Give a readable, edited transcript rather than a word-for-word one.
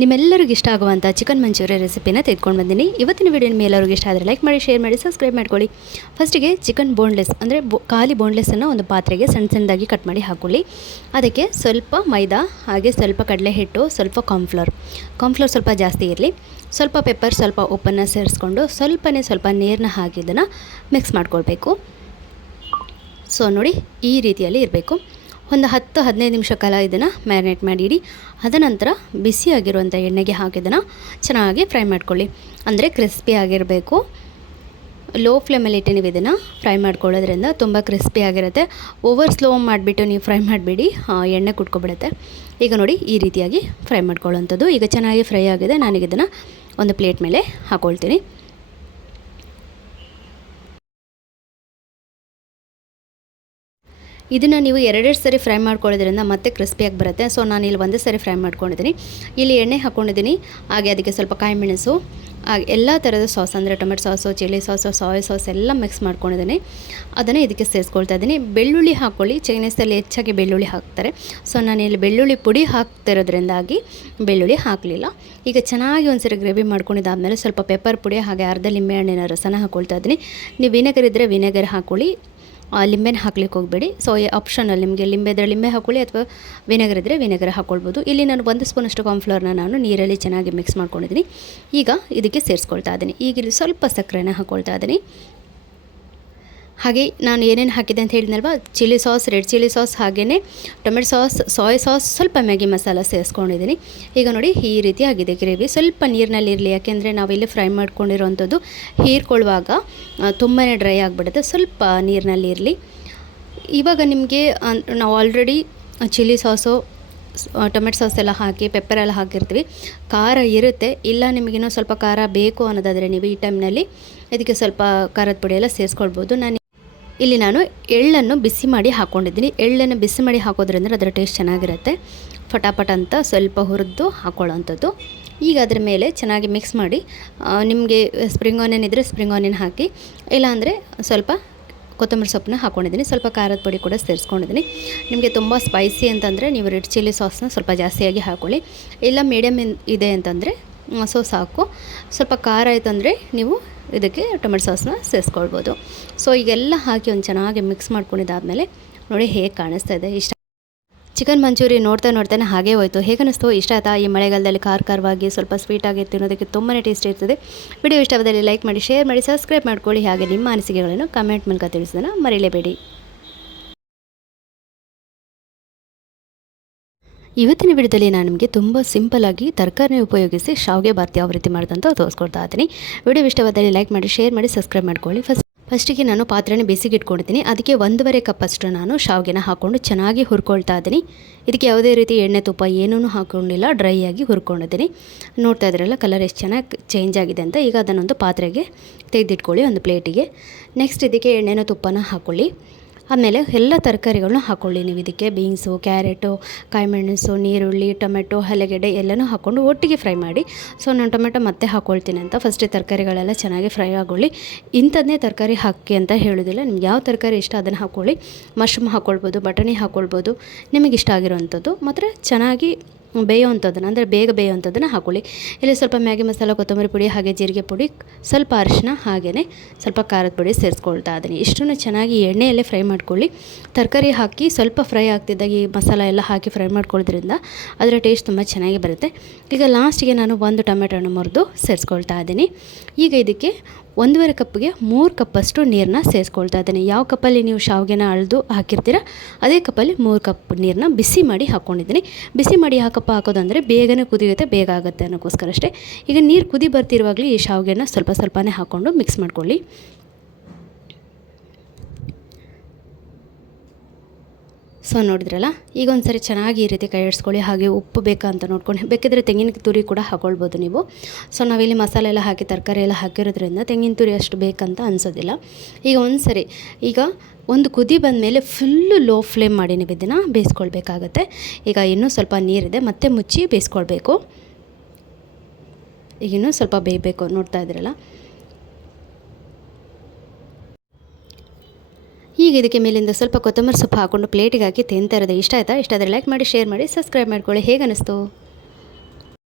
ನಿಮ್ಮೆಲ್ಲರಿಗೂ ಇಷ್ಟ ಆಗುವಂಥ ಚಿಕನ್ ಮಂಚೂರಿಯನ್ ರೆಸಿಪಿನ ತೆಗೆದುಕೊಂಡು ಬಂದಿನಿ. ಇವತ್ತಿನ ವಿಡಿಯೋ ನಿಮ್ಮ ಎಲ್ಲರಿಗೂ ಇಷ್ಟ ಆದರೆ ಲೈಕ್ ಮಾಡಿ, ಶೇರ್ ಮಾಡಿ, ಸಬ್ಸ್ಕ್ರೈಬ್ ಮಾಡ್ಕೊಳ್ಳಿ. ಫಸ್ಟಿಗೆ ಚಿಕನ್ ಬೋನ್ಲೆಸ್ ಅಂದರೆ ಖಾಲಿ ಬೋನ್ಲೆಸ್ಸನ್ನು ಒಂದು ಪಾತ್ರೆಗೆ ಸಣ್ಣ ಸಣ್ಣದಾಗಿ ಕಟ್ ಮಾಡಿ ಹಾಕ್ಕೊಳ್ಳಿ. ಅದಕ್ಕೆ ಸ್ವಲ್ಪ ಮೈದಾ, ಹಾಗೆ ಸ್ವಲ್ಪ ಕಡಲೆ ಹಿಟ್ಟು, ಸ್ವಲ್ಪ ಕಾರ್ನ್ಫ್ಲೋರ್ ಸ್ವಲ್ಪ ಜಾಸ್ತಿ ಇರಲಿ, ಸ್ವಲ್ಪ ಪೆಪ್ಪರ್, ಸ್ವಲ್ಪ ಉಪ್ಪನ್ನು ಸೇರಿಸ್ಕೊಂಡು ಸ್ವಲ್ಪ ನೀರನ್ನ ಹಾಕಿ ಇದನ್ನು ಮಿಕ್ಸ್ ಮಾಡ್ಕೊಳ್ಬೇಕು. ಸೊ ನೋಡಿ, ಈ ರೀತಿಯಲ್ಲಿ ಇರಬೇಕು. ಒಂದು 10-15 ನಿಮಿಷ ಕಾಲ ಇದನ್ನು ಮ್ಯಾರಿನೇಟ್ ಮಾಡಿಡಿ. ಅದನಂತರ ಬಿಸಿಯಾಗಿರುವಂಥ ಎಣ್ಣೆಗೆ ಹಾಕಿದ್ದನ್ನು ಚೆನ್ನಾಗಿ ಫ್ರೈ ಮಾಡ್ಕೊಳ್ಳಿ. ಅಂದರೆ ಕ್ರಿಸ್ಪಿ ಆಗಿರಬೇಕು. ಲೋ ಫ್ಲೇಮಲ್ಲಿ ಇಟ್ಟು ನೀವು ಇದನ್ನು ಫ್ರೈ ಮಾಡ್ಕೊಳ್ಳೋದ್ರಿಂದ ತುಂಬ ಕ್ರಿಸ್ಪಿ ಆಗಿರುತ್ತೆ. ಓವರ್ ಸ್ಲೋ ಮಾಡಿಬಿಟ್ಟು ನೀವು ಫ್ರೈ ಮಾಡಿಬಿಡಿ, ಎಣ್ಣೆ ಕುಟ್ಕೊಬಿಡುತ್ತೆ. ಈಗ ನೋಡಿ, ಈ ರೀತಿಯಾಗಿ ಫ್ರೈ ಮಾಡ್ಕೊಳ್ಳೋವಂಥದ್ದು. ಈಗ ಚೆನ್ನಾಗಿ ಫ್ರೈ ಆಗಿದೆ. ನಾನೀಗ ಇದನ್ನು ಒಂದು ಪ್ಲೇಟ್ ಮೇಲೆ ಹಾಕ್ಕೊಳ್ತೀನಿ. ಇದನ್ನು ನೀವು ಎರಡೆರಡು ಸರಿ ಫ್ರೈ ಮಾಡ್ಕೊಳ್ಳೋದ್ರಿಂದ ಮತ್ತೆ ಕ್ರಿಸ್ಪಿಯಾಗಿ ಬರುತ್ತೆ. ಸೊ ನಾನು ಇಲ್ಲಿ ಒಂದೇ ಸರಿ ಫ್ರೈ ಮಾಡ್ಕೊಂಡಿದ್ದೀನಿ. ಇಲ್ಲಿ ಎಣ್ಣೆ ಹಾಕ್ಕೊಂಡಿದ್ದೀನಿ. ಹಾಗೆ ಅದಕ್ಕೆ ಸ್ವಲ್ಪ ಕಾಯಿ ಮೆಣಸು, ಹಾಗೆ ಎಲ್ಲ ಥರದ ಸಾಸ್ ಅಂದರೆ tomato sauce, chilli sauce, soya sauce ಎಲ್ಲ ಮಿಕ್ಸ್ ಮಾಡ್ಕೊಂಡಿದ್ದೀನಿ. ಅದನ್ನು ಇದಕ್ಕೆ ಸೇರಿಸ್ಕೊಳ್ತಾ ಇದ್ದೀನಿ. ಬೆಳ್ಳುಳ್ಳಿ ಹಾಕ್ಕೊಳ್ಳಿ. ಚೈನೀಸಲ್ಲಿ ಹೆಚ್ಚಾಗಿ ಬೆಳ್ಳುಳ್ಳಿ ಹಾಕ್ತಾರೆ. ಸೊ ನಾನು ಇಲ್ಲಿ ಬೆಳ್ಳುಳ್ಳಿ ಪುಡಿ ಹಾಕ್ತಿರೋದ್ರಿಂದಾಗಿ ಬೆಳ್ಳುಳ್ಳಿ ಹಾಕಲಿಲ್ಲ. ಈಗ ಚೆನ್ನಾಗಿ ಒಂದ್ಸರಿ ಗ್ರೇವಿ ಮಾಡ್ಕೊಂಡಿದ್ದಾದಮೇಲೆ ಸ್ವಲ್ಪ ಪೆಪ್ಪರ್ ಪುಡಿ, ಹಾಗೆ ಅರ್ಧ ಲಿಂಬೆಹಣ್ಣಿನ ರಸನ ಹಾಕ್ಕೊಳ್ತಾ ಇದ್ದೀನಿ. ನೀವು ವಿನೆಗರ್ ಇದ್ದರೆ ವಿನೆಗರ್ ಹಾಕ್ಕೊಳ್ಳಿ, ಲಿಂಬೆನ ಹಾಕ್ಲಿಕ್ಕೆ ಹೋಗಬೇಡಿ. ಸೊ ಆಪ್ಷನಲ್, ನಿಮಗೆ ಲಿಂಬೆ ಇದ್ದರೆ ಲಿಂಬೆ ಹಾಕ್ಕೊಳ್ಳಿ, ಅಥವಾ ವಿನೆಗರ್ ಇದ್ದರೆ ವಿನೆಗರ್ ಹಾಕ್ಕೊಳ್ಬೋದು. ಇಲ್ಲಿ ನಾನು 1 ಸ್ಪೂನಷ್ಟು ಕಾರ್ನ್ಫ್ಲೋರ್ನ ನಾನು ನೀರಲ್ಲಿ ಚೆನ್ನಾಗಿ ಮಿಕ್ಸ್ ಮಾಡ್ಕೊಂಡಿದ್ದೀನಿ. ಈಗ ಇದಕ್ಕೆ ಸೇರಿಸ್ಕೊಳ್ತಾ ಇದ್ದೀನಿ. ಈಗ ಇಲ್ಲಿ ಸ್ವಲ್ಪ ಸಕ್ಕರೆನ ಹಾಕ್ಕೊಳ್ತಾ ಇದ್ದೀನಿ. ಹಾಗೆ ನಾನು ಏನೇನು ಹಾಕಿದೆ ಅಂತ ಹೇಳಿದ್ನಲ್ವ, chilli sauce, red chilli sauce, ಹಾಗೆಯೇ ಟೊಮೆಟೊ ಸಾಸ್, ಸೋಯಾ ಸಾಸ್, ಸ್ವಲ್ಪ ಮ್ಯಾಗಿ ಮಸಾಲ ಸೇರಿಸ್ಕೊಂಡಿದ್ದೀನಿ. ಈಗ ನೋಡಿ, ಈ ರೀತಿ ಆಗಿದೆ ಗ್ರೇವಿ. ಸ್ವಲ್ಪ ನೀರಿನಲ್ಲಿ ಇರಲಿ, ಯಾಕೆಂದರೆ ನಾವಿಲ್ಲಿ ಫ್ರೈ ಮಾಡ್ಕೊಂಡಿರೋವಂಥದ್ದು ಹೀರ್ಕೊಳ್ಳುವಾಗ ತುಂಬಾ ಡ್ರೈ ಆಗಿಬಿಡುತ್ತೆ. ಸ್ವಲ್ಪ ನೀರಿನಲ್ಲಿ ಇರಲಿ. ಇವಾಗ ನಿಮಗೆ ನಾವು already chilli sauce, tomato sauce ಎಲ್ಲ ಹಾಕಿ ಪೆಪ್ಪರ್ ಎಲ್ಲ ಹಾಕಿರ್ತೀವಿ. ಖಾರ ಇರುತ್ತೆ. ಇಲ್ಲ ನಿಮಗಿನ್ನೂ ಸ್ವಲ್ಪ ಖಾರ ಬೇಕು ಅನ್ನೋದಾದರೆ ನೀವು ಈ ಟೈಮ್ನಲ್ಲಿ ಇದಕ್ಕೆ ಸ್ವಲ್ಪ ಖಾರದ ಪುಡಿ ಎಲ್ಲ ಸೇರಿಸ್ಕೊಳ್ಬೋದು. ಇಲ್ಲಿ ನಾನು ಎಳ್ಳನ್ನು ಬಿಸಿ ಮಾಡಿ ಹಾಕ್ಕೊಂಡಿದ್ದೀನಿ. ಎಳ್ಳನ್ನು ಬಿಸಿ ಮಾಡಿ ಹಾಕೋದ್ರಿಂದ ಅದರ ಟೇಸ್ಟ್ ಚೆನ್ನಾಗಿರುತ್ತೆ. ಫಟಾಫಟ್ ಅಂತ ಸ್ವಲ್ಪ ಹುರಿದು ಹಾಕೊಳ್ಳೋವಂಥದ್ದು. ಈಗ ಅದರ ಮೇಲೆ ಚೆನ್ನಾಗಿ ಮಿಕ್ಸ್ ಮಾಡಿ, ನಿಮಗೆ ಸ್ಪ್ರಿಂಗ್ ಆನಿಯನ್ ಇದ್ದರೆ ಸ್ಪ್ರಿಂಗ್ ಆನಿಯನ್ ಹಾಕಿ, ಇಲ್ಲಾಂದರೆ ಸ್ವಲ್ಪ ಕೊತ್ತಂಬರಿ ಸೊಪ್ಪನ್ನ ಹಾಕ್ಕೊಂಡಿದ್ದೀನಿ. ಸ್ವಲ್ಪ ಖಾರದ ಪುಡಿ ಕೂಡ ಸೇರಿಸ್ಕೊಂಡಿದ್ದೀನಿ. ನಿಮಗೆ ತುಂಬ ಸ್ಪೈಸಿ ಅಂತಂದರೆ ನೀವು ರೆಡ್ ಚಿಲ್ಲಿ ಸಾಸ್ನ ಸ್ವಲ್ಪ ಜಾಸ್ತಿಯಾಗಿ ಹಾಕ್ಕೊಳ್ಳಿ. ಇಲ್ಲ ಮೀಡಿಯಮ್ ಇದೆ ಅಂತಂದರೆ ಸೊ ಸಾಕು. ಸ್ವಲ್ಪ ಖಾರ ಆಯ್ತಂದರೆ ನೀವು ಇದಕ್ಕೆ ಟೊಮೆಟೊ ಸಾಸ್ನ ಸೇರಿಸ್ಕೊಳ್ಬೋದು. ಸೊ ಈಗೆಲ್ಲ ಹಾಕಿ ಒಂದು ಚೆನ್ನಾಗಿ ಮಿಕ್ಸ್ ಮಾಡ್ಕೊಂಡಿದ್ದಾದಮೇಲೆ ನೋಡಿ ಹೇಗೆ ಕಾಣಿಸ್ತಾ ಇದೆ. ಇಷ್ಟ ಚಿಕನ್ ಮಂಚೂರಿ ನೋಡ್ತಾನೆ ಹಾಗೇ ಹೋಯಿತು. ಹೇಗೆ ಅನ್ನಿಸ್ತು? ಇಷ್ಟ ಆಯ್ತಾ? ಈ ಮಳೆಗಾಲದಲ್ಲಿ ಖಾರವಾಗಿ ಸ್ವಲ್ಪ ಸ್ವೀಟಾಗಿ ತಿನ್ನೋದಕ್ಕೆ ತುಂಬಾ ಟೇಸ್ಟ್ ಇರ್ತದೆ. ವಿಡಿಯೋ ಇಷ್ಟವಾದಲ್ಲಿ ಲೈಕ್ ಮಾಡಿ, ಶೇರ್ ಮಾಡಿ, ಸಬ್ಸ್ಕ್ರೈಬ್ ಮಾಡ್ಕೊಳ್ಳಿ. ಹಾಗೆ ನಿಮ್ಮ ಅನಿಸಿಕೆಗಳನ್ನು ಕಮೆಂಟ್ ಮೂಲಕ ತಿಳಿಸೋದನ್ನು ಮರೆಯಲೇಬೇಡಿ. ಇವತ್ತಿನ ವಿಡಿಯೋದಲ್ಲಿ ನಾನು ನಿಮಗೆ ತುಂಬ ಸಿಂಪಲ್ಲಾಗಿ ತರಕಾರಿ ಉಪಯೋಗಿಸಿ ಶಾವಿಗೆ ಬಾತ್ ಯಾವ ರೀತಿ ಮಾಡೋದಂತ ತೋರಿಸ್ಕೊಡ್ತಾ ಇದ್ದೀನಿ. ವಿಡಿಯೋ ಇಷ್ಟವಾದಲ್ಲಿ ಲೈಕ್ ಮಾಡಿ, ಶೇರ್ ಮಾಡಿ, ಸಬ್ಸ್ಕ್ರೈಬ್ ಮಾಡ್ಕೊಳ್ಳಿ. ಫಸ್ಟಿಗೆ ನಾನು ಪಾತ್ರೆನ ಬಿಸಿಗೆ ಇಟ್ಕೊಂಡಿದ್ದೀನಿ. ಅದಕ್ಕೆ 1.5 ಕಪ್ ಅಷ್ಟು ನಾನು ಶಾವಿಗೆನ ಹಾಕ್ಕೊಂಡು ಚೆನ್ನಾಗಿ ಹುರ್ಕೊಳ್ತಾ ಇದ್ದೀನಿ. ಇದಕ್ಕೆ ಯಾವುದೇ ರೀತಿ ಎಣ್ಣೆ ತುಪ್ಪ ಏನೂ ಹಾಕ್ಕೊಂಡಿಲ್ಲ, ಡ್ರೈ ಆಗಿ ಹುರ್ಕೊಂಡಿದ್ದೀನಿ. ನೋಡ್ತಾ ಇದ್ರಲ್ಲ ಕಲರ್ ಎಷ್ಟು ಚೆನ್ನಾಗಿ ಚೇಂಜ್ ಆಗಿದೆ ಅಂತ. ಈಗ ಅದನ್ನೊಂದು ಪಾತ್ರೆಗೆ ತೆಗೆದಿಟ್ಕೊಳ್ಳಿ, ಒಂದು ಪ್ಲೇಟಿಗೆ. ನೆಕ್ಸ್ಟ್ ಇದಕ್ಕೆ ಎಣ್ಣೆನ ತುಪ್ಪನ ಹಾಕ್ಕೊಳ್ಳಿ. ಆಮೇಲೆ ಎಲ್ಲ ತರಕಾರಿಗಳನ್ನ ಹಾಕ್ಕೊಳ್ಳಿ. ನೀವು ಇದಕ್ಕೆ ಬೀನ್ಸು, ಕ್ಯಾರೆಟು, ಕಾಯಿಮೆಣಸು, ನೀರುಳ್ಳಿ, ಟೊಮೆಟೊ, ಆಲೂಗಡ್ಡೆ ಎಲ್ಲನೂ ಹಾಕ್ಕೊಂಡು ಒಟ್ಟಿಗೆ ಫ್ರೈ ಮಾಡಿ. ಸೊ ನಾನು ಟೊಮೆಟೊ ಮತ್ತೆ ಹಾಕ್ಕೊಳ್ತೀನಿ ಅಂತ ಫಸ್ಟೇ ತರಕಾರಿಗಳೆಲ್ಲ ಚೆನ್ನಾಗಿ ಫ್ರೈ ಆಗೊಳ್ಳಿ. ಇಂಥದ್ದೇ ತರಕಾರಿ ಹಾಕಿ ಅಂತ ಹೇಳೋದಿಲ್ಲ. ನಿಮ್ಗೆ ಯಾವ ತರಕಾರಿ ಇಷ್ಟ ಅದನ್ನು ಹಾಕ್ಕೊಳ್ಳಿ. ಮಶ್ರೂಮ್ ಹಾಕ್ಕೊಳ್ಬೋದು, ಬಟಾಣಿ ಹಾಕ್ಕೊಳ್ಬೋದು, ನಿಮಗೆ ಇಷ್ಟ ಆಗಿರೋವಂಥದ್ದು. ಮಾತ್ರ ಚೆನ್ನಾಗಿ ಬೇಯೋವಂಥದ್ದನ್ನು, ಅಂದರೆ ಬೇಗ ಬೇಯೋವಂಥದ್ದನ್ನು ಹಾಕ್ಕೊಳ್ಳಿ. ಇಲ್ಲಿ ಸ್ವಲ್ಪ ಮ್ಯಾಗಿ ಮಸಾಲ, ಕೊತ್ತಂಬರಿ ಪುಡಿ, ಹಾಗೆ ಜೀರಿಗೆ ಪುಡಿ, ಸ್ವಲ್ಪ ಅರಿಶಿನ, ಹಾಗೆಯೇ ಸ್ವಲ್ಪ ಖಾರದ ಪುಡಿ ಸೇರಿಸ್ಕೊಳ್ತಾ ಇದ್ದೀನಿ. ಇಷ್ಟನ್ನು ಚೆನ್ನಾಗಿ ಎಣ್ಣೆಯಲ್ಲೇ ಫ್ರೈ ಮಾಡ್ಕೊಳ್ಳಿ. ತರಕಾರಿ ಹಾಕಿ ಸ್ವಲ್ಪ ಫ್ರೈ ಆಗ್ತಿದ್ದಾಗ ಈ ಮಸಾಲ ಎಲ್ಲ ಹಾಕಿ ಫ್ರೈ ಮಾಡ್ಕೊಳ್ಳೋದ್ರಿಂದ ಅದರ ಟೇಸ್ಟ್ ತುಂಬ ಚೆನ್ನಾಗಿ ಬರುತ್ತೆ. ಈಗ ಲಾಸ್ಟಿಗೆ ನಾನು 1 ಟೊಮೆಟೊನ ಮುರಿದು ಸೇರಿಸ್ಕೊಳ್ತಾ ಇದ್ದೀನಿ. ಈಗ ಇದಕ್ಕೆ 1.5 ಕಪ್ಗೆ 3 ಕಪ್ಪಷ್ಟು ನೀರನ್ನ ಸೇರಿಸ್ಕೊಳ್ತಾ ಇದ್ದೀನಿ. ಯಾವ ಕಪ್ಪಲ್ಲಿ ನೀವು ಶಾವಿಗೆನ ಅಳೆದು ಹಾಕಿರ್ತೀರ ಅದೇ ಕಪ್ಪಲ್ಲಿ 3 ಕಪ್ ನೀರನ್ನ ಬಿಸಿ ಮಾಡಿ ಹಾಕ್ಕೊಂಡಿದ್ದೀನಿ. ಬಿಸಿ ಮಾಡಿ ಯಾಕಪ್ಪ ಹಾಕೋದಂದರೆ ಬೇಗನೆ ಕುದಿಯುತ್ತೆ, ಬೇಗ ಆಗುತ್ತೆ ಅನ್ನೋಕ್ಕೋಸ್ಕರ ಅಷ್ಟೇ. ಈಗ ನೀರು ಕುದಿ ಬರ್ತಿರುವಾಗಲೇ ಈ ಶಾವಿಗೆನ ಸ್ವಲ್ಪನೇ ಹಾಕ್ಕೊಂಡು ಮಿಕ್ಸ್ ಮಾಡ್ಕೊಳ್ಳಿ. ಸೊ ನೋಡಿದ್ರಲ್ಲ, ಈಗ ಒಂದು ಸರಿ ಚೆನ್ನಾಗಿ ಈ ರೀತಿ ಕೈ ಆಡಿಸ್ಕೊಳ್ಳಿ. ಹಾಗೆ ಉಪ್ಪು ಬೇಕಾ ಅಂತ ನೋಡ್ಕೊಂಡು, ಬೇಕಿದ್ರೆ ತೆಂಗಿನ ತುರಿ ಕೂಡ ಹಾಕ್ಕೊಳ್ಬೋದು ನೀವು. ಸೊ ನಾವಿಲ್ಲಿ ಮಸಾಲೆ ಎಲ್ಲ ಹಾಕಿ ತರಕಾರಿ ಎಲ್ಲ ಹಾಕಿರೋದ್ರಿಂದ ತೆಂಗಿನ ತುರಿ ಅಷ್ಟು ಬೇಕಂತ ಅನಿಸೋದಿಲ್ಲ. ಈಗ ಒಂದು ಸರಿ, ಈಗ ಒಂದು ಕುದಿ ಬಂದಮೇಲೆ ಫುಲ್ಲು ಲೋ ಫ್ಲೇಮ್ ಮಾಡಿ ನೀವು ಇದನ್ನು ಬೇಯಿಸ್ಕೊಳ್ಬೇಕಾಗತ್ತೆ. ಈಗ ಇನ್ನೂ ಸ್ವಲ್ಪ ನೀರಿದೆ, ಮತ್ತೆ ಮುಚ್ಚಿ ಬೇಯಿಸ್ಕೊಳ್ಬೇಕು. ಈಗ ಇನ್ನೂ ಸ್ವಲ್ಪ ಬೇಯಬೇಕು. ನೋಡ್ತಾ ಇದ್ರಲ್ಲ, ಈಗ ಇದಕ್ಕೆ ಮೇಲಿಂದ ಸ್ವಲ್ಪ ಕೊತ್ತಂಬರಿ ಸೊಪ್ಪು ಹಾಕ್ಕೊಂಡು ಪ್ಲೇಟಿಗೆ ಹಾಕಿ ತಿಂತಾ ಇರೋದು. ಇಷ್ಟ ಆಯಿತಾ? ಇಷ್ಟ ಆದರೆ ಲೈಕ್ ಮಾಡಿ, ಶೇರ್ ಮಾಡಿ, ಸಬ್ಸ್ಕ್ರೈಬ್ ಮಾಡ್ಕೊಳ್ಳಿ. ಹೇಗೆ ಅನ್ನಿಸ್ತು?